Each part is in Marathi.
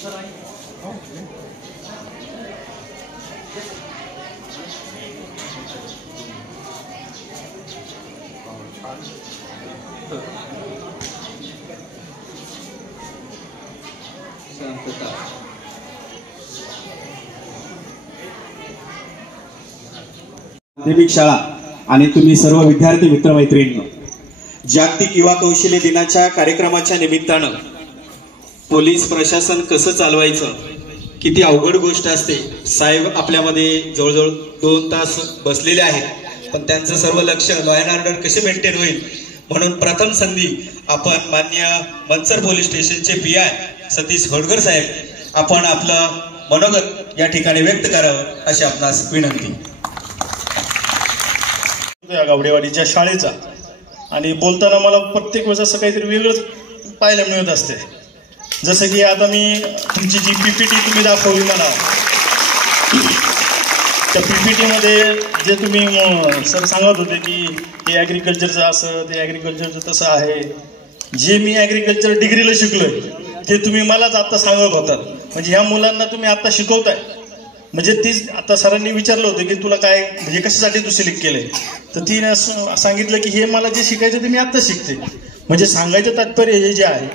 माध्यमिक शाळा आणि तुम्ही सर्व विद्यार्थी मित्रमैत्रिणींनो, जागतिक युवा कौशल्य दिनाच्या कार्यक्रमाच्या निमित्तानं पोलीस प्रशासन कसं चालवायचं, किती अवघड गोष्ट असते। साहेब आपल्यामध्ये जवळजवळ 2 तास बसलेले आहेत, पण त्यांचं सर्व लक्ष लॉ अँड ऑर्डर कसे मेंटेन होईल म्हणून प्रथम संधी आपण माननीय मनसर पोलीस स्टेशनचे PI सतीश होडकर साहेब आपण आपलं मनोगत या ठिकाणी व्यक्त करावं अशी आपणास विनंती। या गावडेवाडीच्या शाळेचा आणि बोलताना मला प्रत्येक वेळेस असं काहीतरी वेगळंच पाहायला मिळत असते। जसं की आता मी तुमची जी PPT तुम्ही दाखवली मला, त्या PPT मध्ये जे तुम्ही सर सांगत होते की हे ॲग्रिकल्चरचं असं, ते ॲग्रिकल्चरचं तसं आहे, जे मी ॲग्रिकल्चर डिग्रीला शिकलोय ते तुम्ही मलाच आता सांगत होतात। म्हणजे ह्या मुलांना तुम्ही आता शिकवताय, म्हणजे तीच आता सरांनी विचारलं होतं की तुला काय म्हणजे कशासाठी तू सिलेक्ट केलंय, तर तिने सांगितलं की हे मला जे शिकायचं ते मी आत्ता शिकते। म्हणजे सांगायचं तात्पर्य हे जे आहे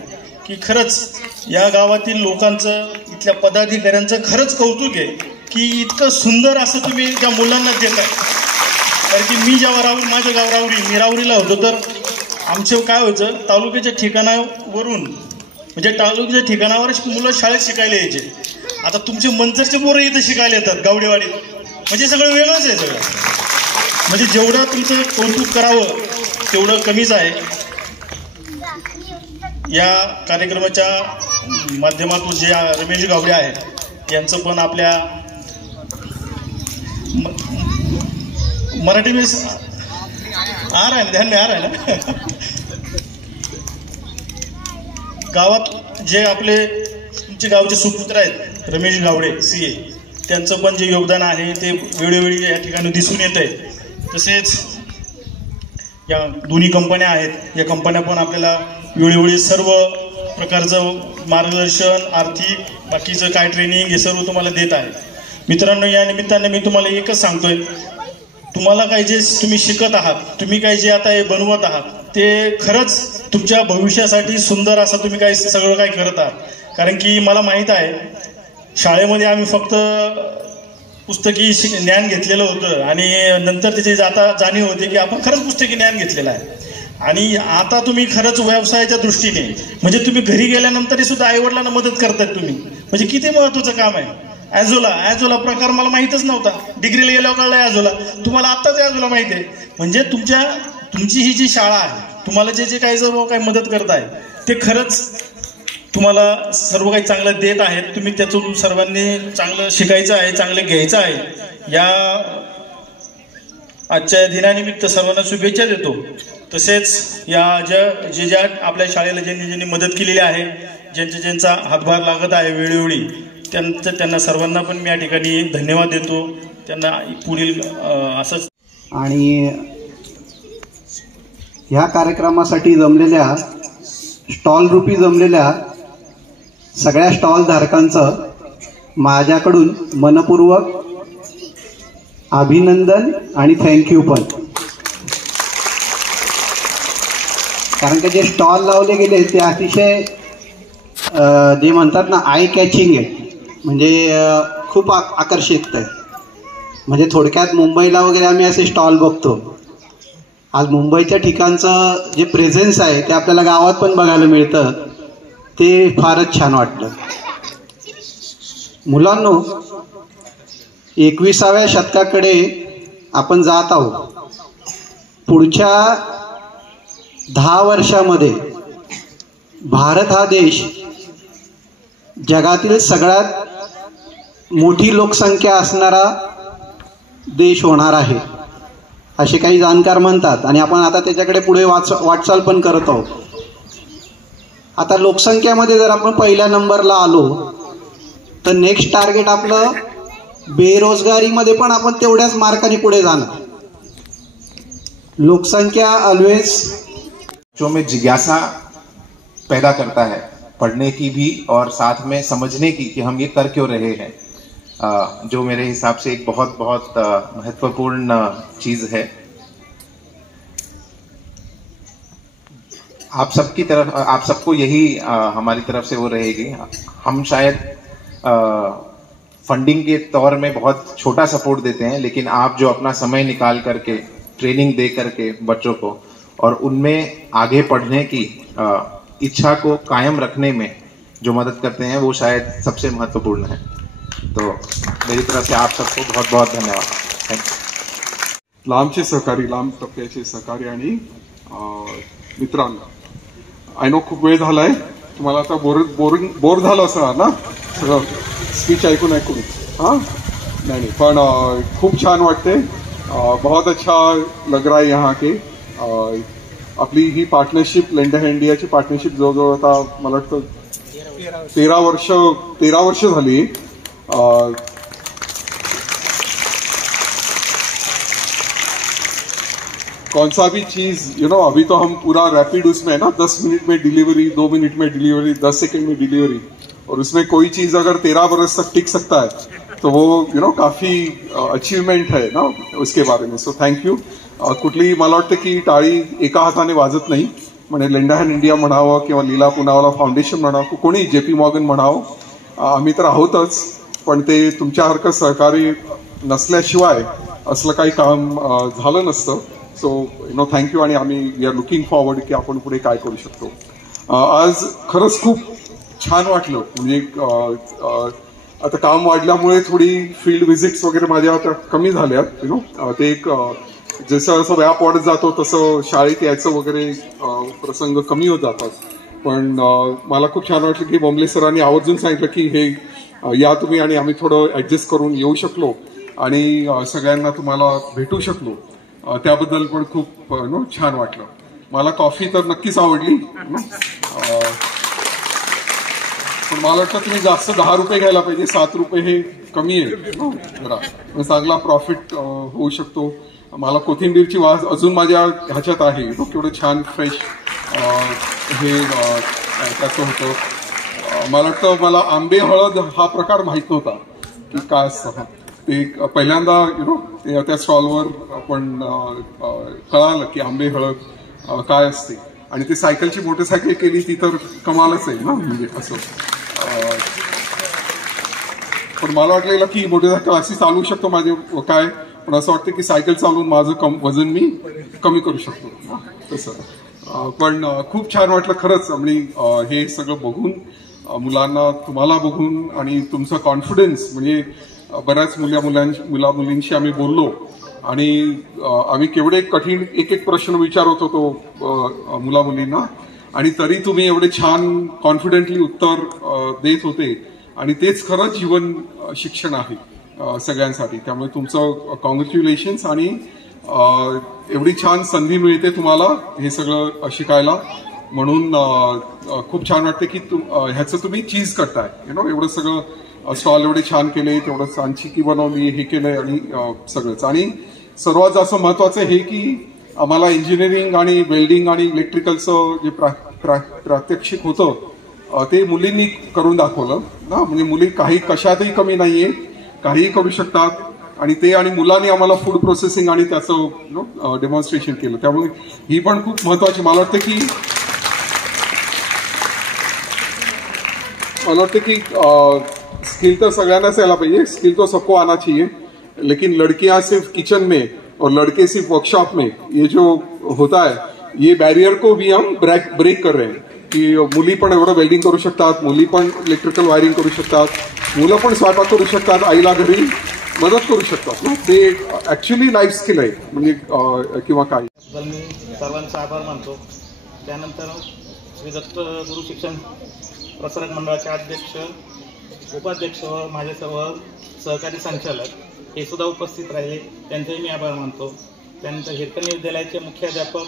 की खरंच या गावातील लोकांचं, इथल्या पदाधिकाऱ्यांचं खरंच कौतुक आहे की इतकं सुंदर असं तुम्ही त्या मुलांना देताय। कारण की मी जेव्हा माझं गाव रावरी, मी रावरीला होतो, तर आमचं काय व्हायचं, तालुक्याच्या ठिकाणावरून म्हणजे तालुक्याच्या ठिकाणावरच मुलं शाळेत शिकायला यायचे। आता तुमचे मंचरचे पोरं इथं शिकायला येतात गावडेवाडीत, म्हणजे सगळं वेगळंच आहे सगळं। म्हणजे जेवढं तुमचं कौतुक करावं तेवढं कमीच आहे। या कार्यक्रमाच्या माध्यमातून जे रमेश गावडे आहेत यांचं पण आपल्या मराठी में आ रहा है, ध्यान में आ रहा है ना। गावात जे आपले तुमचे गावचे सुपुत्र आहेत रमेश गावडे CA, त्यांचं पण जे योगदान आहे ते वेळोवेळी या ठिकाणी दिसून येत आहे। तसेच या दोन्ही कंपन्या आहेत, या कंपन्या पण आपल्याला वेळोवेळी सर्व प्रकारचं मार्गदर्शन, आर्थिक बाकीचं काय ट्रेनिंग हे सर्व तुम्हाला देत आहे। मित्रांनो, या निमित्ताने मी तुम्हाला एकच सांगतोय, तुम्हाला काय जे तुम्ही शिकत आहात, तुम्ही काय जे आता हे बनवत आहात ते खरंच तुमच्या भविष्यासाठी सुंदर असं तुम्ही काय सगळं काय करत आहात। कारण की मला माहीत आहे शाळेमध्ये आम्ही फक्त पुस्तकी ज्ञान घेतलेलं होतं आणि नंतर त्याची जाणीव होते की आपण खरंच पुस्तकी ज्ञान घेतलेलं आहे। आणि आता तुम्ही खरंच व्यवसायाच्या दृष्टीने म्हणजे तुम्ही घरी गेल्यानंतरही सुद्धा आईवडिलांना मदत करतायत तुम्ही, म्हणजे किती महत्त्वाचं काम आहे। ॲझोला प्रकार मला माहीतच नव्हता, डिग्रीला गेल्यावर कळलं ॲझोला, तुम्हाला आत्ताच ॲझोला माहिती आहे। म्हणजे तुमची ही जी शाळा आहे, तुम्हाला जे काही सर्व काही मदत करताय ते खरंच तुम्हाला सर्व काही चांगलं देत आहेत। तुम्ही त्यातून सर्वांनी चांगलं शिकायचं आहे, चांगलं घ्यायचं आहे। या आजच्या दिनानिमित्त सर्वांना शुभेच्छा देतो। तसेच या ज्या आपल्या शाळेला ज्यांनी मदत केलेली आहे, ज्यांचा हातभार लागत आहे वेळोवेळी, त्यांना सर्वांना पण मी या ठिकाणी धन्यवाद देतो। त्यांना पुढील असंच। आणि ह्या कार्यक्रमासाठी जमलेल्या स्टॉल जमलेल्या सगळ्या स्टॉल धारकांचं माझ्याकडून मनपूर्वक अभिनंदन आणि थँक्यू पण। कारण की जे स्टॉल लावले गेले ते अतिशय जे म्हणतात ना आय कॅचिंग आहे, म्हणजे खूप आकर्षित आहे। म्हणजे थोडक्यात मुंबईला वगैरे आम्ही असे स्टॉल बघतो, आज मुंबईच्या ठिकाणचं जे प्रेझेन्स आहे ते आपल्याला गावात पण बघायला मिळतं, ते फारच छान वाटलं। मुलांनो, 21व्या शतकाकडे आपण जात आहोत। पुढच्या 10 वर्षामध्ये भारत हा देश जगातील सगळ्यात मोठी लोकसंख्या असणारा देश होणार आहे असे काही जाणकार म्हणतात, आणि आपण आता त्याच्याकडे पुढे वाटचाल पण करत आहोत। आता लोकसंख्येमध्ये जर आपण पहिल्या नंबरला आलो तर नेक्स्ट टार्गेट आपलं बेरोजगारीमध्ये पण आपण तेवढ्याच मार्काने पुढे जाणार। लोकसंख्या ऑलवेज जो में जिज्ञासा पैदा करता है पढ़ने की भी और साथ में समझने की कि हम ये कर क्यों रहे हैं, जो मेरे हिसाब से एक बहुत बहुत महत्वपूर्ण चीज़ है। आप सबकी तरफ, आप सबको यही हमारी तरफ से वो रहेगी। हम शायद फंडिंग के तौर में बहुत छोटा सपोर्ट देते हैं, लेकिन आप जो अपना समय निकाल करके ट्रेनिंग दे करके बच्चों को और उनमें आगे पढ़ने की इच्छा को कायम रखने में जो मदद करते हैं, वो शायद सबसे महत्वपूर्ण है। तो मेरी तरफ से आप सबको बहुत बहुत धन्यवाद। Thank you. लांबचे सहकारी, लांब टप्प्याचे सहकारी आणि मित्रांनो, आय नो खूप वेळ झालाय, तुम्हाला आता बोर झालं असणार ना सगळं स्पीच ऐकून हां नाही पण खूप छान वाटते, बहुत अच्छा लग रहा है यहाँ के। आपली ही पार्टनरशिप, लेंडर इंडियाची पार्टनरशिप जवळजवळ आता मला वाटतं 13 वर्ष झाली। कौन सा भी चीज अभी तो हम पूरा रैपिड उसमें है ना, 10 मिनट में डिलीवरी, 2 मिनट में डिलीवरी, 10 सेकंड में डिलीवरी, और उसमें कोई चीज अगर 13 बरस तक टिक सकता है तो वो काफी अचीवमेंट है ना उसके बारे में। So thank you. कुठली मला वाटतं की टाळी एका हाताने वाजत नाही, म्हणजे लेंडाहॅन इंडिया म्हणावं किंवा लीला पुनावाला फाउंडेशन म्हणावं, कोणी JP मॉर्गन म्हणावं, आम्ही तर आहोतच, पण ते तुमच्यासारखं सहकारी नसल्याशिवाय असलं काही काम झालं नसतं। So thank you. आणि आम्ही वी आर लुकिंग फॉरवर्ड की आपण पुढे काय करू शकतो। आज खरंच खूप छान वाटलं, म्हणजे आता काम वाढल्यामुळे थोडी फील्ड व्हिजिट्स वगैरे माझ्या आता कमी झाल्यात। ते एक जसं जसं व्याप वाढत जातो तसं शाळेत यायचं वगैरे प्रसंग कमी होत जातात, पण मला खूप छान वाटलं की बोंबले सरांनी आवर्जून सांगितलं की हे या तुम्ही, आणि आम्ही थोडं ऍडजस्ट करून येऊ शकलो आणि सगळ्यांना तुम्हाला भेटू शकलो, त्याबद्दल पण खूप छान वाटलं। मला कॉफी तर नक्कीच आवडली, पण मला वाटतं तुम्ही जास्त 10 रुपये घ्यायला पाहिजे, 7 रुपये हे कमी आहे जरा, चांगला प्रॉफिट होऊ शकतो। मला कोथिंबीरची वास अजून माझ्या ह्याच्यात आहे, केवढं छान फ्रेश हे त्याचं होतं। मला वाटतं मला आंबे हळद हा प्रकार माहीत नव्हता की काय असतं, ते पहिल्यांदा त्या स्टॉलवर आपण कळालं की आंबे हळद काय असते, आणि ते सायकलची मोटरसायकल केली ती तर कमालच आहे ना, म्हणजे असं। पण मला वाटलेलं की मोटरसायकल अशी चालवू शकतो माझे काय, पण असं वाटतं की सायकल चालवून माझं वजन मी कमी करू शकतो तसं। पण खूप छान वाटलं खरंच, म्हणजे हे सगळं बघून, मुलांना तुम्हाला बघून, आणि तुमचं कॉन्फिडन्स, म्हणजे बऱ्याच मुला मुलींशी आम्ही बोललो, आणि आम्ही केवढे कठीण एक प्रश्न विचारत होतो मुला मुलींना, आणि तरी तुम्ही एवढे छान कॉन्फिडेंटली उत्तर देत होते, आणि तेच खरं जीवन शिक्षण आहे सगळ्यांसाठी। त्यामुळे तुमचं कॉंग्रॅच्युलेशन्स, आणि एवढी छान संधी मिळते तुम्हाला हे सगळं शिकायला, म्हणून खूप छान वाटते की ह्याचं तुम्ही चीज करताय, एवढं सगळं स्टॉल एवढे छान केले, तेवढं सांचिकी बनवली, हे केलंय, आणि सगळंच। आणि सर्वात जास्त महत्वाचं हे की आम्हाला इंजिनिअरिंग आणि वेल्डिंग आणि इलेक्ट्रिकलचं जे प्रात्यक्षिक होतं ते मुलींनी करून दाखवलं ना, म्हणजे मुली काही कशातही कमी नाहीये, काहीही करू शकतात, आणि ते आणि मुलांनी आम्हाला फूड प्रोसेसिंग आणि त्याचं डेमॉन्स्ट्रेशन केलं, त्यामुळे ही पण खूप महत्वाची। मला वाटतं की स्किल तो सगळ्यांनाच यायला पाहिजे, स्किल तो सबको आना चाहिए, लेकिन लड़कियां सिर्फ किचन में और लड़के सिर्फ वर्कशॉप में, ये जो होता है ये बैरियर को भी हम ब्रेक कर रहे हैं की मुली पण एवढं वेल्डिंग करू शकतात, मुली पण इलेक्ट्रिकल वायरिंग करू शकतात, मुलं पण स्वयंपाक करू शकतात, आईला घरी मदत करू शकतात ना, ते ऍक्च्युअली लाईफ स्किल आहे, म्हणजे किंवा काय। मी सर्वांचा आभार मानतो। त्यानंतर श्री दत्त गुरु शिक्षण प्रसारक मंडळाचे अध्यक्ष, उपाध्यक्ष व माझे सर्व सहकारी संचालक हे सुद्धा उपस्थित राहिले, त्यांचेही मी आभार मानतो। त्यानंतर हिरकणी विद्यालयाचे मुख्याध्यापक,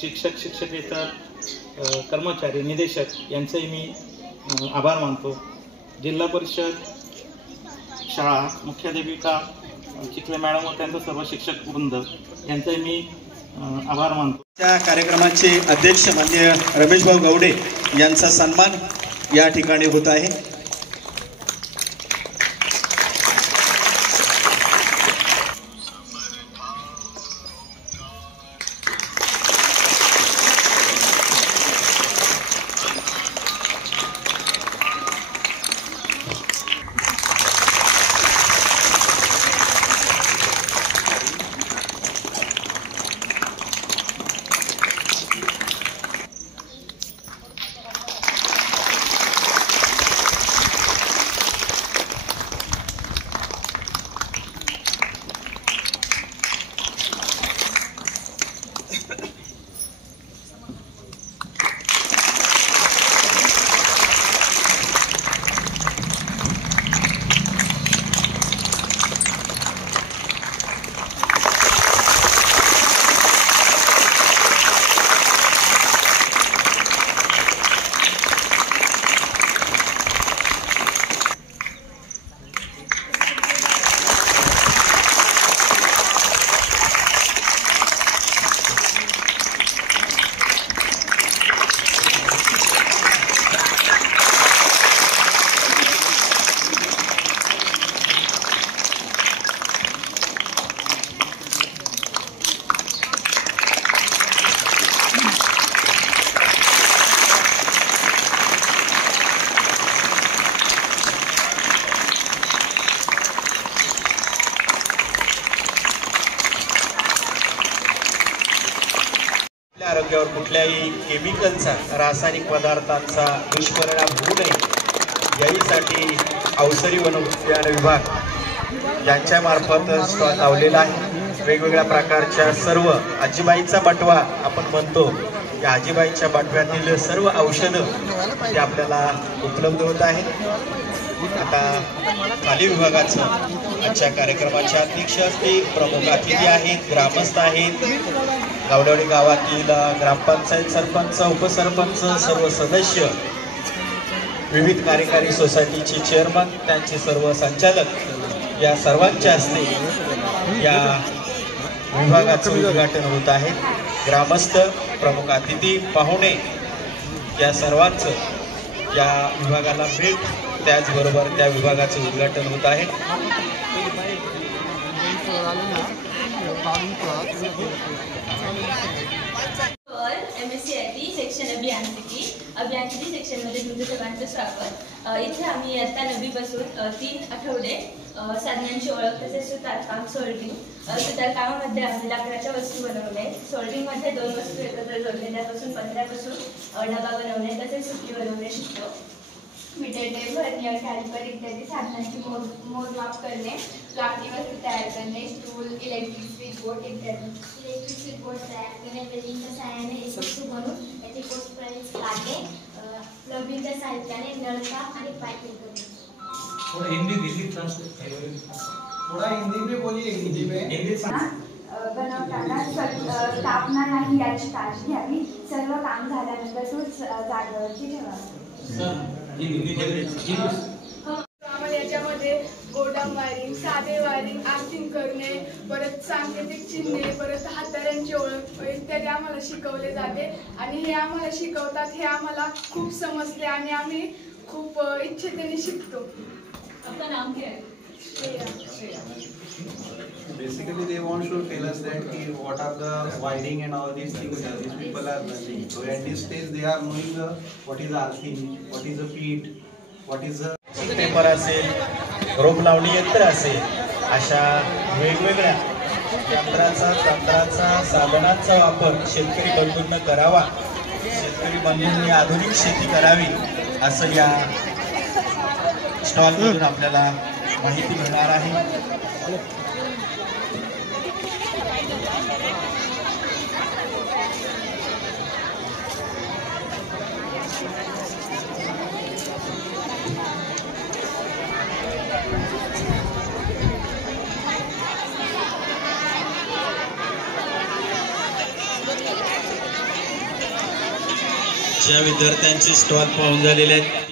शिक्षक, शिक्षकेतर कर्मचारी, निदेशक यांचेही मी आभार मानतो। जिल्हा परिषद शाळा मुख्याध्यापिका चिखले मॅडम व त्यांचा सर्व शिक्षक वृंद यांचाही मी आभार मानतो। त्या कार्यक्रमाचे अध्यक्ष म्हणजे रमेश भाऊ गवडे यांचा सन्मान या ठिकाणी होत आहे। आरोग्यावर कुठल्याही केमिकलचा रासायनिक पदार्थांचा दुष्परिणाम होऊ नये यासाठी अवसरी वनोद्यान विभाग यांच्या मार्फत स्टॉल लावलेला आहे। वेगवेगळ्या प्रकारच्या सर्व आजीबाईंचा बटवा आपण म्हणतो, या आजीबाईंच्या बटव्यातील सर्व औषधं ते आपल्याला उपलब्ध होत आहेत। आता खाली विभागाचं आजच्या कार्यक्रमाचे अध्यक्ष असतील, प्रमुख अतिथी आहेत, ग्रामस्थ आहेत, गावडेवाडी गावातील ग्रामपंचायत सरपंच, उपसरपंच, सर्व सदस्य, विविध कार्यकारी सोसायटीचे चेअरमन, त्यांचे सर्व संचालक या सर्वांच्या हस्ते या विभागाचं उद्घाटन होत आहे। ग्रामस्थ, प्रमुख अतिथी, पाहुणे या सर्वांचं या विभागाला भेट, त्याचबरोबर त्या विभागाचं उद्घाटन होत आहे। MSc सेक्शन अभियांत्रिकी सेक्शनमध्ये तुमचं सगळ्यांचं स्वागत। इथे आम्ही इयत्ता 9वी पासून 3 आठवडे साधनांची ओळख तसेच सुतारकाम, सोल्डरिंग, सुतारकामामध्ये आम्ही लाकडाच्या वस्तू बनवल्या, सोल्डरिंगमध्ये 2 वस्तू एकत्र जोडले, त्यापासून 15 पासून डबा बनवणे तसेच सुट्टी बनवणे शिकतो। मीटर टेप, व्हर्नियर, कॅलिपर इत्यादी साधनांची मोजमाप करणे, लाकडी वस्तू तयार करणे, स्टूल, इलेक्ट्रिक स्विच बोर्ड इत्यादी। इलेक्ट्रिक स्विच बोर्ड तयार करणे, वेल्डिंगच्या सहाय्याने एक वस्तू बनवून त्याची पोस्ट प्राइस काढणे, प्लंबिंगच्या साहित्याने नळकाम आणि पाइपिंग करणे। थोड़ा हिंदी में बोलिए, हिंदी में बनवताना स्थापना नाही याची काळजी घ्यावी, सर्व काम झाल्यानंतर तोच जागेवरती ठेवावा। आम्हाला याच्यामध्ये गोडाऊन वायरिंग, साधे वायरिंग, आर्थिंग करणे, परत सांकेतिक चिन्हे, परत हाताऱ्यांची ओळख इत्यादी आम्हाला शिकवले जाते आणि हे आम्हाला शिकवतात, हे आम्हाला खूप समजते आणि आम्ही खूप इच्छेने शिकतो। आपलं नाम काय आहे? Basically, they want to tell us that what are the wiring and all these things that these people are learning. So at this stage, they are knowing what is earthing, what is a feed, what is a paper असेल, रोप लावणी यंत्र असेल, अशा वेगवेगळ्या यंत्राचा, तंत्राचा, साधनांचा वापर शेतकरी बंधूंना करावा, शेतकरी बंधूंनी आधुनिक शेती करावी, असं या स्टॉलमधून आपल्याला माहिती मिळणार आहे। ज्या विद्यार्थ्यांचे स्टॉल पाहून झालेले आहेत